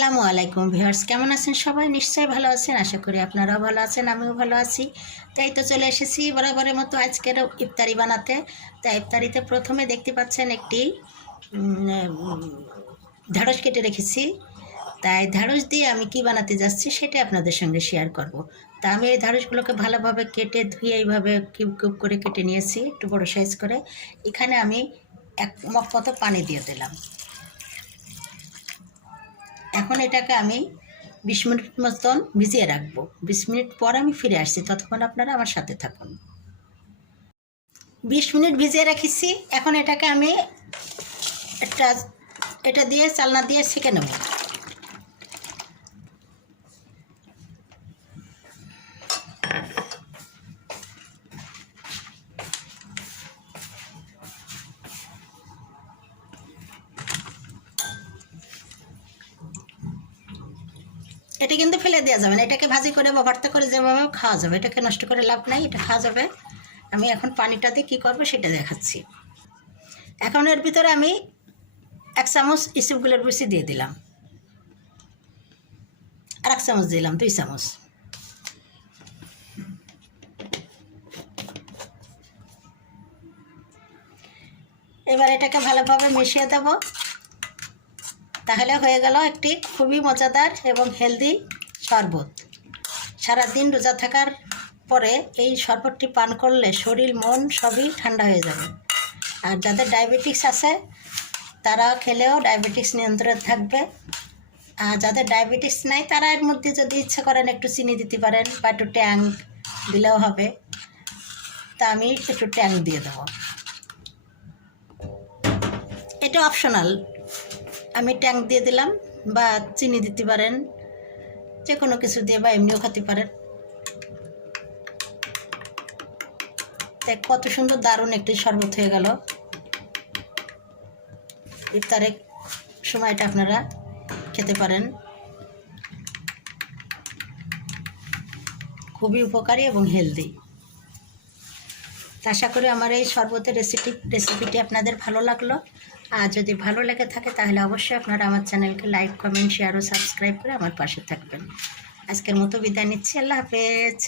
আসসালামু আলাইকুম ভিউয়ার্স, কেমন আছেন সবাই? নিশ্চয়ই ভালো আছেন, আশা করি আপনারাও ভালো আছেন, আমিও ভালো আছি। তাই তো চলে এসেছি বরাবরের মতো আজকের ইফতারি বানাতে। তাই ইফতারিতে প্রথমে দেখতে পাচ্ছেন একটি ঢ্যাঁড়স কেটে রেখেছি। তাই ঢ্যাঁড়স দিয়ে আমি কি বানাতে যাচ্ছি সেটা আপনাদের সঙ্গে শেয়ার করব। তা আমি এই ঢ্যাঁড়সগুলোকে ভালোভাবে কেটে ধুয়ে এইভাবে কিউব কিউব করে কেটে নিয়েছি, একটু বড় সাইজ করে। এখানে আমি 1 মগ মতো পানি দিয়ে দিলাম। এখন এটাকে আমি 20 মিনিট মতন ভিজিয়ে রাখবো। 20 মিনিট পর আমি ফিরে আসছি, ততক্ষণ আপনারা আমার সাথে থাকুন। 20 মিনিট ভিজিয়ে রেখেছি। এখন এটাকে আমি এটা দিয়ে চালনা দিয়ে সেঁকে নেব। এটা কিন্তু ফেলে দেওয়া যাবে না, এটাকে ভাজি করে বা ভর্তা করে যেভাবে খাওয়া যাবে, এটাকে নষ্ট করে লাভ নাই, এটা খাওয়া যাবে। আমি এখন পানিটা দিয়ে কী করবো সেটা দেখাচ্ছি। এখন এর ভিতরে আমি 1 চামচ ইসবগুলের ভুসি দিয়ে দিলাম, আর 1 চামচ দিলাম, 2 চামচ। এবার এটাকে ভালোভাবে মিশিয়ে দেব। তাহলে হয়ে গেল একটি খুবই মজাদার এবং হেলদি শরবত। সারাদিন রোজা থাকার পরে এই শরবতটি পান করলে শরীর মন সবই ঠান্ডা হয়ে যাবে। আর যাদের ডায়াবেটিস আছে তারা খেলেও ডায়াবেটিস নিয়ন্ত্রণে থাকবে। আর যাদের ডায়াবেটিস নাই তারা এর মধ্যে যদি ইচ্ছা করেন একটু চিনি দিতে পারেন, বা একটু ট্যাং দিলেও হবে। তা আমি একটু ট্যাং দিয়ে দেবো, এটা অপশনাল। আমি ট্যাং দিয়ে দিলাম, বা চিনি দিতে পারেন, যে কোনো কিছু দিয়ে, বা এমনিও খেতে পারেন। তাই কত সুন্দর দারুণ একটি শরবত হয়ে গেল। ইফতারের সময়টা আপনারা খেতে পারেন, খুবই উপকারী এবং হেলদি। আশা করি আমার এই শরবতের রেসিপিটি আপনাদের ভালো লাগলো। আর যদি ভালো লেগে থাকে তাহলে অবশ্যই আপনারা আমার চ্যানেলকে লাইক, কমেন্ট, শেয়ার ও সাবস্ক্রাইব করে আমার পাশে থাকবেন। আজকের মতো বিদায় নিচ্ছি, আল্লাহ হাফেজ।